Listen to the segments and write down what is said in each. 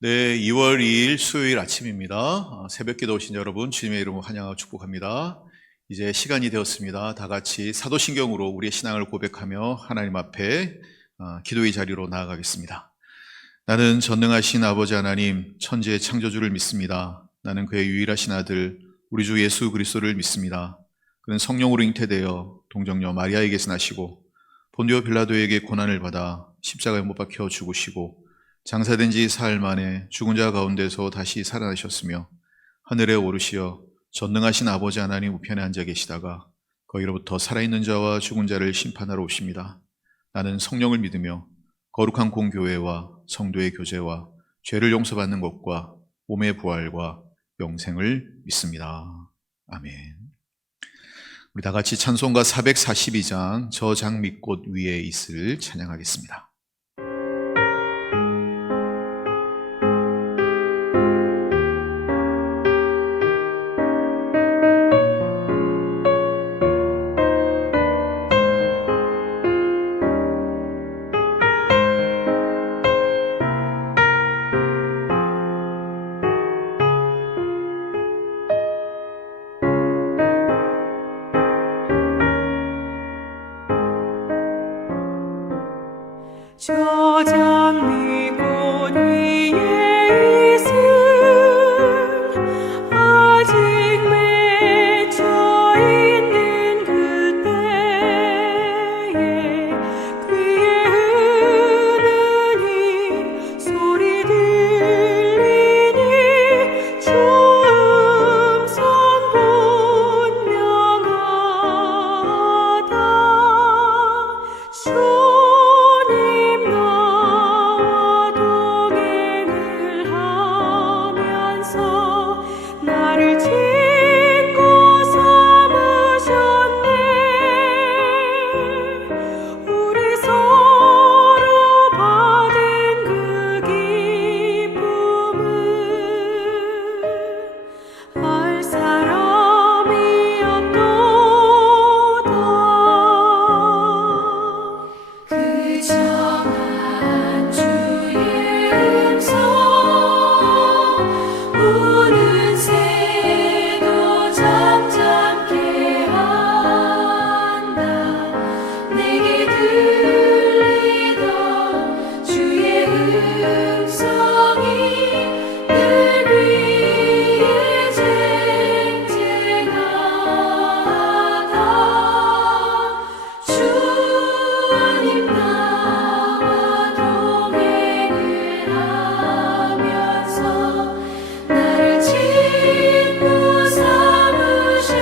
네, 2월 2일 수요일 아침입니다. 새벽기도 오신 여러분 주님의 이름으로 환영하고 축복합니다. 이제 시간이 되었습니다. 다 같이 사도신경으로 우리의 신앙을 고백하며 하나님 앞에 기도의 자리로 나아가겠습니다. 나는 전능하신 아버지 하나님 천지의 창조주를 믿습니다. 나는 그의 유일하신 아들 우리 주 예수 그리스도를 믿습니다. 그는 성령으로 잉태되어 동정녀 마리아에게서 나시고 본디오 빌라도에게 고난을 받아 십자가에 못 박혀 죽으시고 장사된 지 사흘 만에 죽은 자 가운데서 다시 살아나셨으며 하늘에 오르시어 전능하신 아버지 하나님 우편에 앉아 계시다가 거기로부터 살아있는 자와 죽은 자를 심판하러 오십니다. 나는 성령을 믿으며 거룩한 공교회와 성도의 교제와 죄를 용서받는 것과 몸의 부활과 영생을 믿습니다. 아멘. 우리 다 같이 찬송가 442장 저 장미꽃 위에 있을 찬양하겠습니다. 저 장미꽃 위에 있음 아직 맺혀 있는 그때에 귀에 흐르는 소리 들리니 주 음성 분명하다. 주님 나와 동행을 하면서 나를 짓고 삼으셨네. 우리 서로 받은 그 기쁨은 알 사람이 없도다. 그 정한 주의 음성 우는 새도 잠잠케 한다. 내게 들리던 주의 음성이 늘 위에 쟁쟁하다. 주님 나와 동행을 하면서 나를 친구 삼으셨네.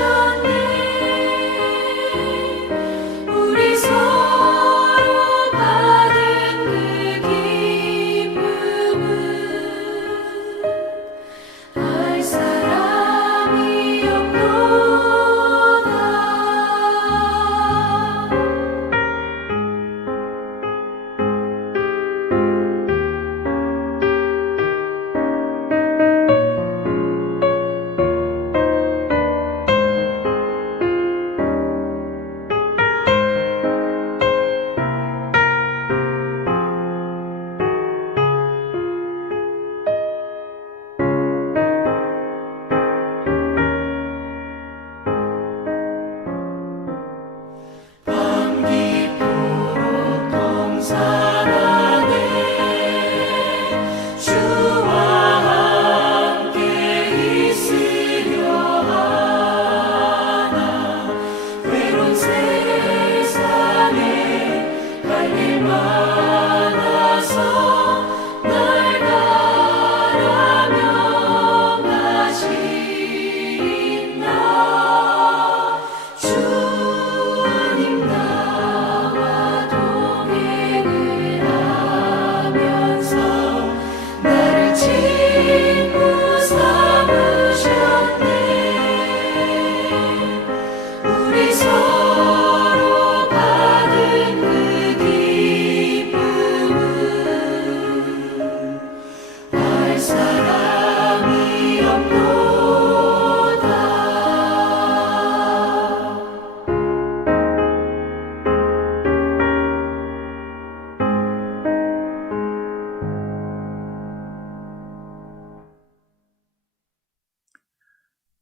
우리 서로 받은 그 기쁨은 알 사람이 없도다.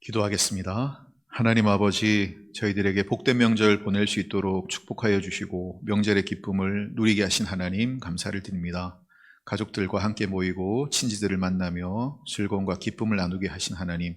기도하겠습니다. 하나님 아버지, 저희들에게 복된 명절 보낼 수 있도록 축복하여 주시고 명절의 기쁨을 누리게 하신 하나님 감사를 드립니다. 가족들과 함께 모이고 친지들을 만나며 즐거움과 기쁨을 나누게 하신 하나님,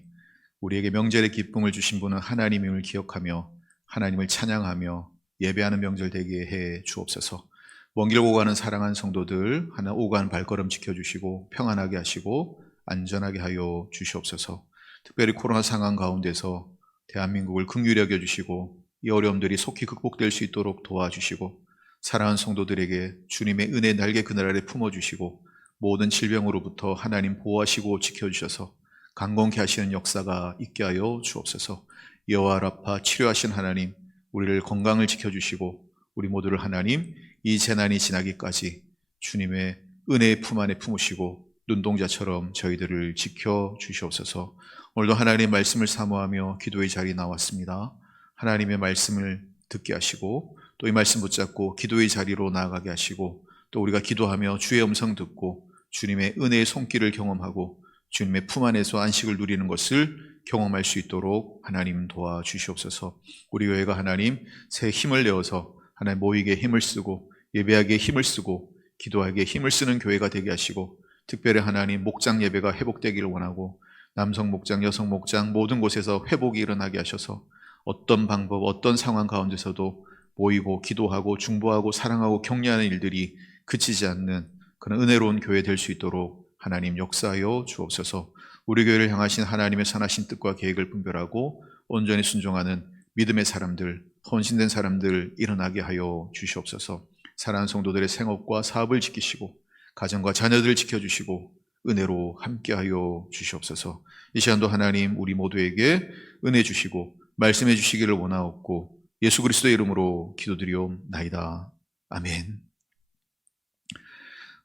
우리에게 명절의 기쁨을 주신 분은 하나님임을 기억하며 하나님을 찬양하며 예배하는 명절 되게 해 주옵소서. 먼 길 오고 가는 사랑하는 성도들 하나 오고 가는 발걸음 지켜주시고 평안하게 하시고 안전하게 하여 주시옵소서. 특별히 코로나 상황 가운데서 대한민국을 긍휼히 여겨주시고 이 어려움들이 속히 극복될 수 있도록 도와주시고 사랑하는 성도들에게 주님의 은혜 날개 그늘 아래 품어주시고 모든 질병으로부터 하나님 보호하시고 지켜주셔서 강건케 하시는 역사가 있게 하여 주옵소서. 여호와 라파 치료하신 하나님, 우리를 건강을 지켜주시고 우리 모두를 하나님 이 재난이 지나기까지 주님의 은혜의 품 안에 품으시고 눈동자처럼 저희들을 지켜주시옵소서. 오늘도 하나님의 말씀을 사모하며 기도의 자리에 나왔습니다. 하나님의 말씀을 듣게 하시고 또 이 말씀 붙잡고 기도의 자리로 나아가게 하시고 또 우리가 기도하며 주의 음성 듣고 주님의 은혜의 손길을 경험하고 주님의 품 안에서 안식을 누리는 것을 경험할 수 있도록 하나님 도와주시옵소서. 우리 교회가 하나님 새 힘을 내어서 하나님 모이게 힘을 쓰고 예배하기에 힘을 쓰고 기도하기에 힘을 쓰는 교회가 되게 하시고 특별히 하나님 목장 예배가 회복되기를 원하고 남성 목장, 여성 목장 모든 곳에서 회복이 일어나게 하셔서 어떤 방법, 어떤 상황 가운데서도 모이고 기도하고 중보하고 사랑하고 격려하는 일들이 그치지 않는 그런 은혜로운 교회 될 수 있도록 하나님 역사하여 주옵소서. 우리 교회를 향하신 하나님의 선하신 뜻과 계획을 분별하고 온전히 순종하는 믿음의 사람들, 헌신된 사람들 일어나게 하여 주시옵소서. 사랑하는 성도들의 생업과 사업을 지키시고 가정과 자녀들을 지켜주시고 은혜로 함께하여 주시옵소서. 이 시간도 하나님 우리 모두에게 은혜 주시고 말씀해 주시기를 원하옵고 예수 그리스도의 이름으로 기도드리옵나이다. 아멘.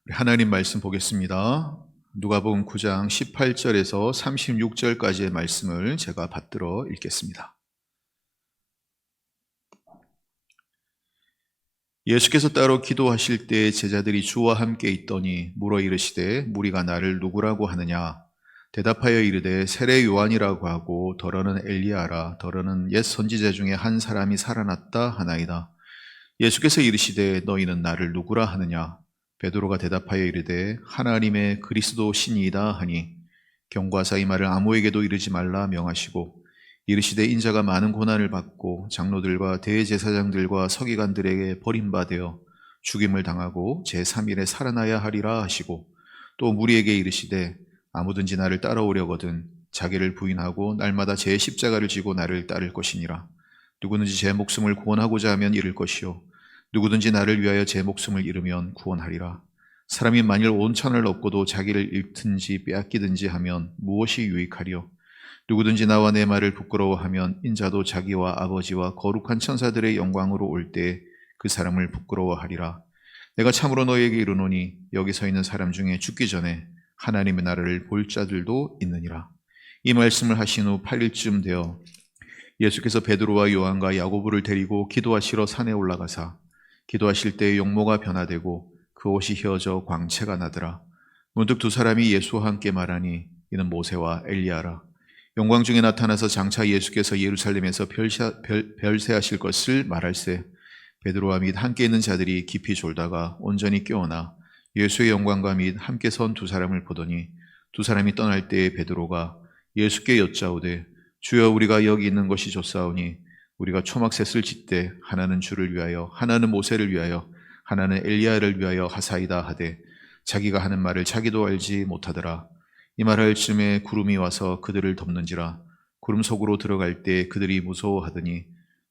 우리 하나님 말씀 보겠습니다. 누가복음 9장 18절에서 36절까지의 말씀을 제가 받들어 읽겠습니다. 예수께서 따로 기도하실 때 제자들이 주와 함께 있더니 물어 이르시되 무리가 나를 누구라고 하느냐? 대답하여 이르되 세례 요한이라고 하고 더러는 엘리야라, 더러는 옛 선지자 중에 한 사람이 살아났다 하나이다. 예수께서 이르시되 너희는 나를 누구라 하느냐? 베드로가 대답하여 이르되 하나님의 그리스도 신이다 하니 경과사 이 말을 아무에게도 이르지 말라 명하시고 이르시되 인자가 많은 고난을 받고 장로들과 대제사장들과 서기관들에게 버림받아 죽임을 당하고 제3일에 살아나야 하리라 하시고 또 무리에게 이르시되 아무든지 나를 따라오려거든 자기를 부인하고 날마다 제 십자가를 지고 나를 따를 것이니라. 누구든지 제 목숨을 구원하고자 하면 잃을 것이요 누구든지 나를 위하여 제 목숨을 잃으면 구원하리라. 사람이 만일 온 천을 얻고도 자기를 잃든지 빼앗기든지 하면 무엇이 유익하리요? 누구든지 나와 내 말을 부끄러워하면 인자도 자기와 아버지와 거룩한 천사들의 영광으로 올 때 그 사람을 부끄러워하리라. 내가 참으로 너희에게 이르노니 여기 서 있는 사람 중에 죽기 전에 하나님의 나라를 볼 자들도 있느니라. 이 말씀을 하신 후 8일쯤 되어 예수께서 베드로와 요한과 야고보를 데리고 기도하시러 산에 올라가사 기도하실 때 용모가 변화되고 그 옷이 휘어져 광채가 나더라. 문득 두 사람이 예수와 함께 말하니 이는 모세와 엘리야라. 영광 중에 나타나서 장차 예수께서 예루살렘에서 별세하실 것을 말할세. 베드로와 및 함께 있는 자들이 깊이 졸다가 온전히 깨어나 예수의 영광과 및 함께 선 두 사람을 보더니 두 사람이 떠날 때에 베드로가 예수께 여짜오되 주여 우리가 여기 있는 것이 좋사오니 우리가 초막셋을 짓되 하나는 주를 위하여 하나는 모세를 위하여 하나는 엘리야를 위하여 하사이다 하되 자기가 하는 말을 자기도 알지 못하더라. 이 말할 즈음에 구름이 와서 그들을 덮는지라. 구름 속으로 들어갈 때 그들이 무서워하더니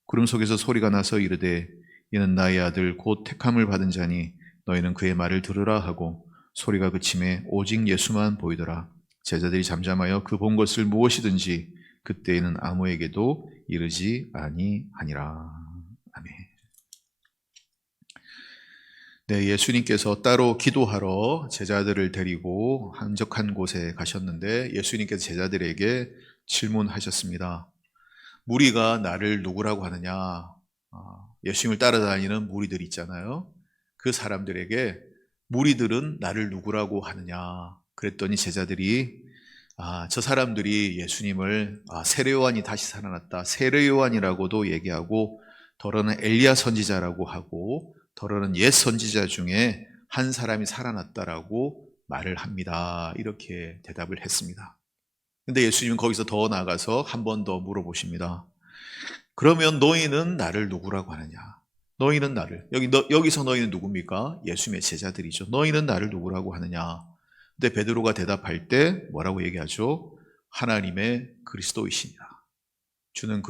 구름 속에서 소리가 나서 이르되 이는 나의 아들 곧 택함을 받은 자니 너희는 그의 말을 들으라 하고 소리가 그침에 오직 예수만 보이더라. 제자들이 잠잠하여 그 본 것을 무엇이든지 그때에는 아무에게도 이르지 아니하니라. 아멘. 네, 예수님께서 따로 기도하러 제자들을 데리고 한적한 곳에 가셨는데 예수님께서 제자들에게 질문하셨습니다. 무리가 나를 누구라고 하느냐? 예수님을 따라다니는 무리들이 있잖아요. 그 사람들에게 무리들은 나를 누구라고 하느냐? 그랬더니 제자들이 저 사람들이 예수님을 세례요한이 다시 살아났다, 세례요한이라고도 얘기하고, 더러는 엘리야 선지자라고 하고, 더러는 옛 선지자 중에 한 사람이 살아났다라고 말을 합니다. 이렇게 대답을 했습니다. 근데 예수님은 거기서 더 나아가서 한 번 더 물어보십니다. 그러면 너희는 나를 누구라고 하느냐? 너희는 나를, 여기서 너희는 누굽니까? 예수님의 제자들이죠. 너희는 나를 누구라고 하느냐? 근데 베드로가 대답할 때 뭐라고 얘기하죠? 하나님의 그리스도이시니라. 주는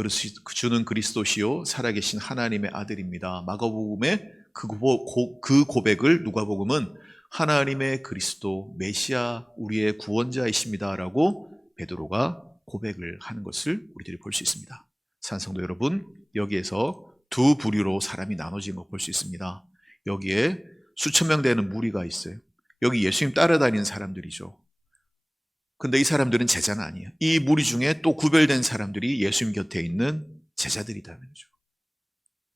그리스도시요 살아계신 하나님의 아들입니다. 마가복음에 그 고백을 누가복음은 하나님의 그리스도 메시아 우리의 구원자이십니다라고 베드로가 고백을 하는 것을 우리들이 볼 수 있습니다. 산성도 여러분, 여기에서 두 부류로 사람이 나눠진 걸 볼 수 있습니다. 여기에 수천 명 되는 무리가 있어요. 여기 예수님 따라다니는 사람들이죠. 근데 이 사람들은 제자는 아니에요. 이 무리 중에 또 구별된 사람들이 예수님 곁에 있는 제자들이라는 거죠.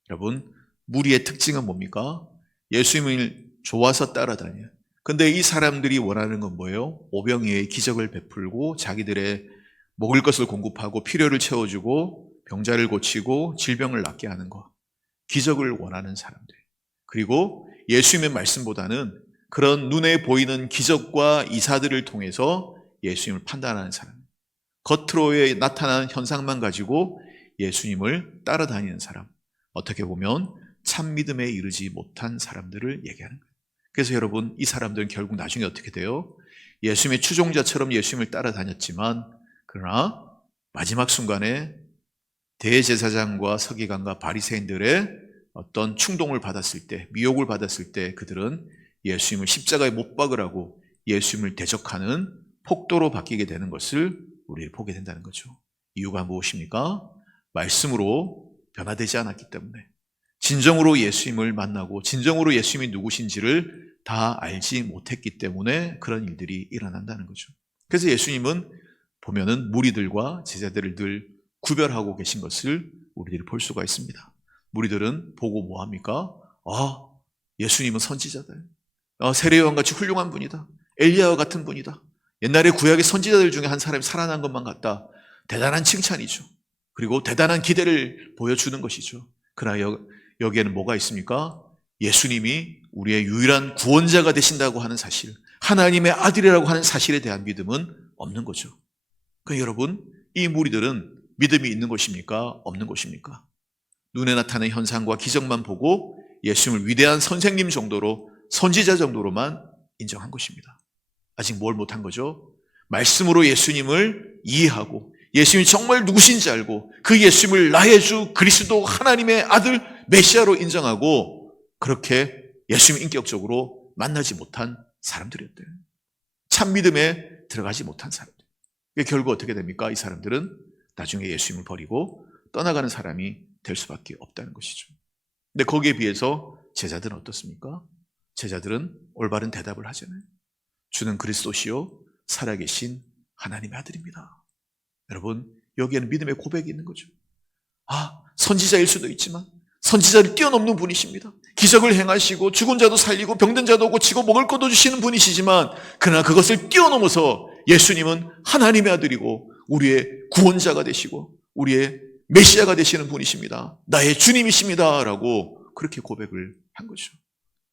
여러분, 무리의 특징은 뭡니까? 예수님을 좋아서 따라다녀요. 근데 이 사람들이 원하는 건 뭐예요? 오병이어의 기적을 베풀고 자기들의 먹을 것을 공급하고 필요를 채워주고 병자를 고치고 질병을 낫게 하는 것, 기적을 원하는 사람들. 그리고 예수님의 말씀보다는 그런 눈에 보이는 기적과 이사들을 통해서 예수님을 판단하는 사람, 겉으로의 나타나는 현상만 가지고 예수님을 따라다니는 사람, 어떻게 보면 참 믿음에 이르지 못한 사람들을 얘기하는 거예요. 그래서 여러분, 이 사람들은 결국 나중에 어떻게 돼요? 예수님의 추종자처럼 예수님을 따라다녔지만, 그러나 마지막 순간에 대제사장과 서기관과 바리새인들의 어떤 충동을 받았을 때, 미혹을 받았을 때 그들은 예수님을 십자가에 못 박으라고 예수님을 대적하는 폭도로 바뀌게 되는 것을 우리 보게 된다는 거죠. 이유가 무엇입니까? 말씀으로 변화되지 않았기 때문에, 진정으로 예수님을 만나고 진정으로 예수님이 누구신지를 다 알지 못했기 때문에 그런 일들이 일어난다는 거죠. 그래서 예수님은 보면은 무리들과 제자들을 늘 구별하고 계신 것을 우리들이 볼 수가 있습니다. 무리들은 보고 뭐합니까? 예수님은 선지자다. 세례요한같이 훌륭한 분이다. 엘리야와 같은 분이다. 옛날에 구약의 선지자들 중에 한 사람이 살아난 것만 같다. 대단한 칭찬이죠. 그리고 대단한 기대를 보여주는 것이죠. 그러나 여기에는 뭐가 있습니까? 예수님이 우리의 유일한 구원자가 되신다고 하는 사실, 하나님의 아들이라고 하는 사실에 대한 믿음은 없는 거죠. 그러니까 여러분, 이 무리들은 믿음이 있는 것입니까? 없는 것입니까? 눈에 나타나는 현상과 기적만 보고 예수님을 위대한 선생님 정도로, 선지자 정도로만 인정한 것입니다. 아직 뭘 못한 거죠? 말씀으로 예수님을 이해하고 예수님이 정말 누구신지 알고 그 예수님을 나의 주 그리스도 하나님의 아들 메시아로 인정하고 그렇게 예수님 인격적으로 만나지 못한 사람들이었대요. 참 믿음에 들어가지 못한 사람들. 결국 어떻게 됩니까? 이 사람들은 나중에 예수님을 버리고 떠나가는 사람이 될 수밖에 없다는 것이죠. 근데 거기에 비해서 제자들은 어떻습니까? 제자들은 올바른 대답을 하잖아요. 주는 그리스도시요 살아계신 하나님의 아들입니다. 여러분, 여기에는 믿음의 고백이 있는 거죠. 선지자일 수도 있지만 선지자를 뛰어넘는 분이십니다. 기적을 행하시고 죽은 자도 살리고 병든 자도 고치고 먹을 것도 주시는 분이시지만, 그러나 그것을 뛰어넘어서 예수님은 하나님의 아들이고 우리의 구원자가 되시고 우리의 메시아가 되시는 분이십니다. 나의 주님이십니다 라고 그렇게 고백을 한 거죠.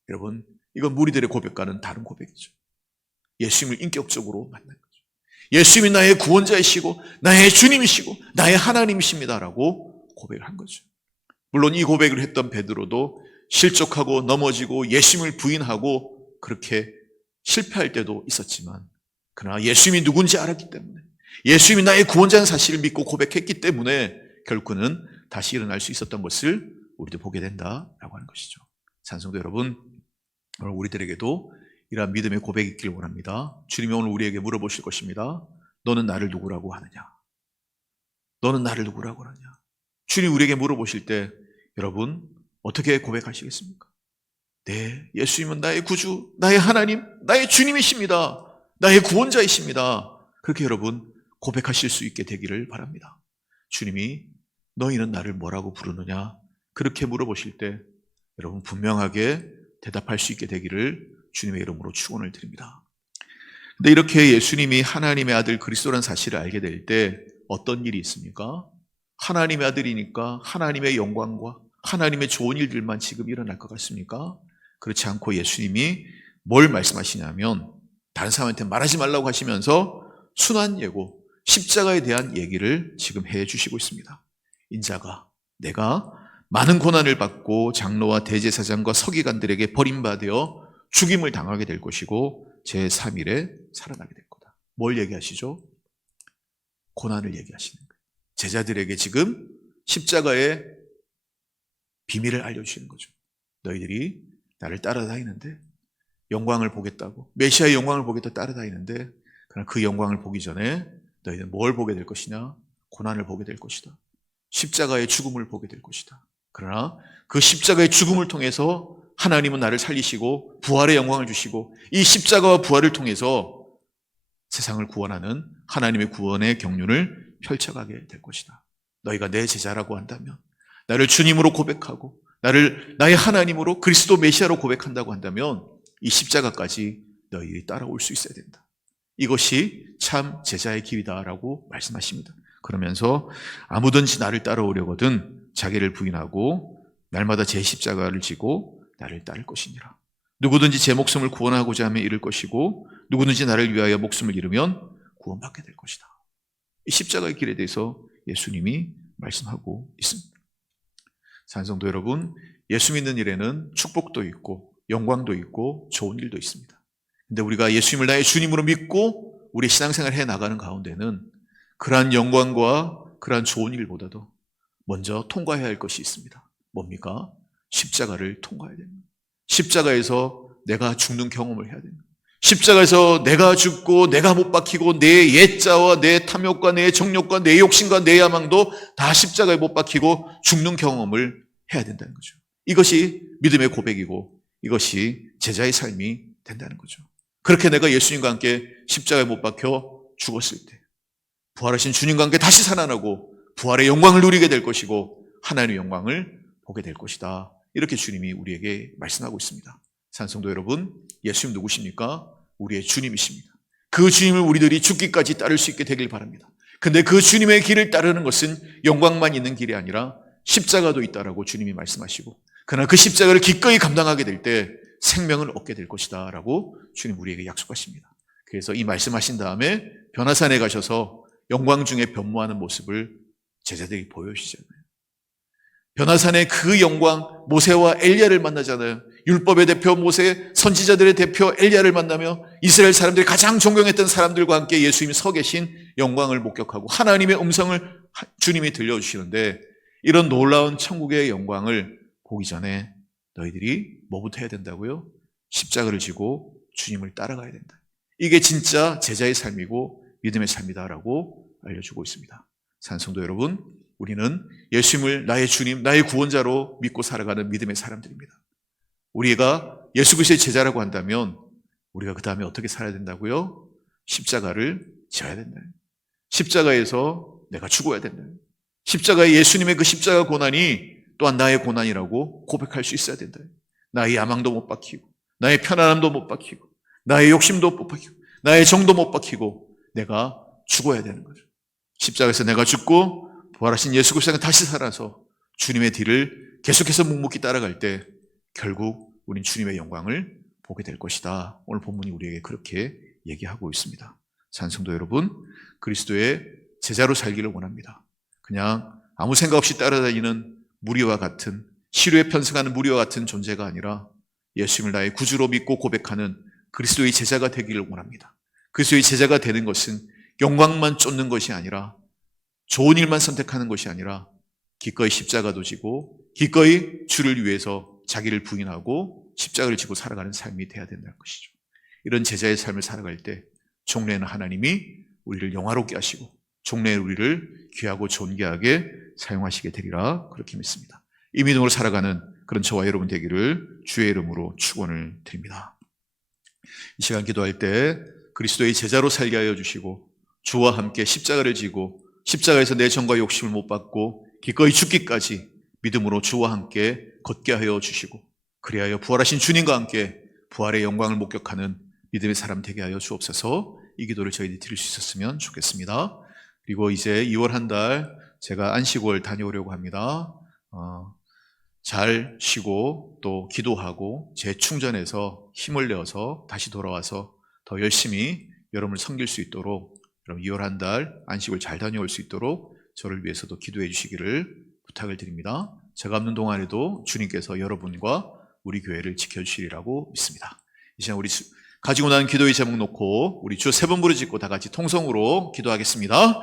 여러분, 이건 무리들의 고백과는 다른 고백이죠. 예수님을 인격적으로 만난 거죠. 예수님이 나의 구원자이시고 나의 주님이시고 나의 하나님이십니다라고 고백을 한 거죠. 물론 이 고백을 했던 베드로도 실족하고 넘어지고 예수님을 부인하고 그렇게 실패할 때도 있었지만, 그러나 예수님이 누군지 알았기 때문에, 예수님이 나의 구원자는 사실을 믿고 고백했기 때문에 결국은 다시 일어날 수 있었던 것을 우리도 보게 된다라고 하는 것이죠. 찬송도 여러분, 오늘 우리들에게도 이러한 믿음의 고백이 있길 원합니다. 주님이 오늘 우리에게 물어보실 것입니다. 너는 나를 누구라고 하느냐? 너는 나를 누구라고 하느냐? 주님이 우리에게 물어보실 때 여러분 어떻게 고백하시겠습니까? 네, 예수님은 나의 구주, 나의 하나님, 나의 주님이십니다. 나의 구원자이십니다. 그렇게 여러분 고백하실 수 있게 되기를 바랍니다. 주님이 너희는 나를 뭐라고 부르느냐? 그렇게 물어보실 때 여러분 분명하게 대답할 수 있게 되기를 주님의 이름으로 축원을 드립니다. 근데 이렇게 예수님이 하나님의 아들 그리스도라는 사실을 알게 될 때 어떤 일이 있습니까? 하나님의 아들이니까 하나님의 영광과 하나님의 좋은 일들만 지금 일어날 것 같습니까? 그렇지 않고 예수님이 뭘 말씀하시냐면 다른 사람한테 말하지 말라고 하시면서 순환 예고, 십자가에 대한 얘기를 지금 해 주시고 있습니다. 인자가 내가 많은 고난을 받고 장로와 대제사장과 서기관들에게 버림받아 죽임을 당하게 될 것이고 제3일에 살아나게 될 거다. 뭘 얘기하시죠? 고난을 얘기하시는 거예요. 제자들에게 지금 십자가의 비밀을 알려주시는 거죠. 너희들이 나를 따라다니는데 영광을 보겠다고, 메시아의 영광을 보겠다 따라다니는데 그러나 그 영광을 보기 전에 너희는 뭘 보게 될 것이냐? 고난을 보게 될 것이다. 십자가의 죽음을 보게 될 것이다. 그러나 그 십자가의 죽음을 통해서 하나님은 나를 살리시고 부활의 영광을 주시고 이 십자가와 부활을 통해서 세상을 구원하는 하나님의 구원의 경륜을 펼쳐가게 될 것이다. 너희가 내 제자라고 한다면, 나를 주님으로 고백하고 나를 나의 하나님으로 그리스도 메시아로 고백한다고 한다면 이 십자가까지 너희들이 따라올 수 있어야 된다. 이것이 참 제자의 길이다라고 말씀하십니다. 그러면서 아무든지 나를 따라오려거든 자기를 부인하고 날마다 제 십자가를 지고 나를 따를 것이니라. 누구든지 제 목숨을 구원하고자 하면 잃을 것이고 누구든지 나를 위하여 목숨을 잃으면 구원받게 될 것이다. 이 십자가의 길에 대해서 예수님이 말씀하고 있습니다. 산성도 여러분, 예수 믿는 일에는 축복도 있고 영광도 있고 좋은 일도 있습니다. 근데 우리가 예수님을 나의 주님으로 믿고 우리 신앙생활을 해 나가는 가운데는 그러한 영광과 그러한 좋은 일보다도 먼저 통과해야 할 것이 있습니다. 뭡니까? 십자가를 통과해야 됩니다. 십자가에서 내가 죽는 경험을 해야 됩니다. 십자가에서 내가 죽고 내가 못 박히고 내 옛자와 내 탐욕과 내 정욕과 내 욕심과 내 야망도 다 십자가에 못 박히고 죽는 경험을 해야 된다는 거죠. 이것이 믿음의 고백이고 이것이 제자의 삶이 된다는 거죠. 그렇게 내가 예수님과 함께 십자가에 못 박혀 죽었을 때 부활하신 주님과 함께 다시 살아나고 부활의 영광을 누리게 될 것이고 하나님의 영광을 보게 될 것이다. 이렇게 주님이 우리에게 말씀하고 있습니다. 산성도 여러분, 예수님 누구십니까? 우리의 주님이십니다. 그 주님을 우리들이 죽기까지 따를 수 있게 되길 바랍니다. 근데 그 주님의 길을 따르는 것은 영광만 있는 길이 아니라 십자가도 있다라고 주님이 말씀하시고 그러나 그 십자가를 기꺼이 감당하게 될 때 생명을 얻게 될 것이다 라고 주님 우리에게 약속하십니다. 그래서 이 말씀하신 다음에 변화산에 가셔서 영광 중에 변모하는 모습을 제자들이 보여주시잖아요. 변화산의 그 영광, 모세와 엘리야를 만나잖아요. 율법의 대표 모세, 선지자들의 대표 엘리야를 만나며 이스라엘 사람들이 가장 존경했던 사람들과 함께 예수님이 서 계신 영광을 목격하고 하나님의 음성을 주님이 들려주시는데 이런 놀라운 천국의 영광을 보기 전에 너희들이 뭐부터 해야 된다고요? 십자가를 지고 주님을 따라가야 된다. 이게 진짜 제자의 삶이고 믿음의 삶이다라고 알려주고 있습니다. 산성도 여러분, 우리는 예수님을 나의 주님, 나의 구원자로 믿고 살아가는 믿음의 사람들입니다. 우리가 예수 그리스도의 제자라고 한다면 우리가 그 다음에 어떻게 살아야 된다고요? 십자가를 져야 된다. 십자가에서 내가 죽어야 된다. 십자가의 예수님의 그 십자가 고난이 또한 나의 고난이라고 고백할 수 있어야 된다. 나의 야망도 못 박히고 나의 편안함도 못 박히고 나의 욕심도 못 박히고 나의 정도 못 박히고 내가 죽어야 되는 거죠. 십자가에서 내가 죽고 부활하신 예수 그리스도가 다시 살아서 주님의 뒤를 계속해서 묵묵히 따라갈 때 결국 우린 주님의 영광을 보게 될 것이다. 오늘 본문이 우리에게 그렇게 얘기하고 있습니다. 산성도 여러분, 그리스도의 제자로 살기를 원합니다. 그냥 아무 생각 없이 따라다니는 무리와 같은, 시류에 편승하는 무리와 같은 존재가 아니라 예수님을 나의 구주로 믿고 고백하는 그리스도의 제자가 되기를 원합니다. 그리스도의 제자가 되는 것은 영광만 쫓는 것이 아니라 좋은 일만 선택하는 것이 아니라 기꺼이 십자가도 지고 기꺼이 주를 위해서 자기를 부인하고 십자가를 지고 살아가는 삶이 돼야 된다는 것이죠. 이런 제자의 삶을 살아갈 때 종래에는 하나님이 우리를 영화롭게 하시고 종래에 우리를 귀하고 존귀하게 사용하시게 되리라 그렇게 믿습니다. 이 믿음으로 살아가는 그런 저와 여러분 되기를 주의 이름으로 축원을 드립니다. 이 시간 기도할 때 그리스도의 제자로 살게 하여 주시고 주와 함께 십자가를 지고 십자가에서 내 정과 욕심을 못 받고 기꺼이 죽기까지 믿음으로 주와 함께 걷게 하여 주시고 그리하여 부활하신 주님과 함께 부활의 영광을 목격하는 믿음의 사람 되게 하여 주옵소서. 이 기도를 저희들이 드릴 수 있었으면 좋겠습니다. 그리고 이제 2월 한 달 제가 안식월 다녀오려고 합니다. 잘 쉬고 또 기도하고 재충전해서 힘을 내어서 다시 돌아와서 더 열심히 여러분을 섬길 수 있도록, 여러분 2월 한 달 안식을 잘 다녀올 수 있도록 저를 위해서도 기도해 주시기를 부탁을 드립니다. 제가 없는 동안에도 주님께서 여러분과 우리 교회를 지켜주시리라고 믿습니다. 이 시간 우리 가지고 난 기도의 제목 놓고 우리 주 3번 부르짖고 다 같이 통성으로 기도하겠습니다.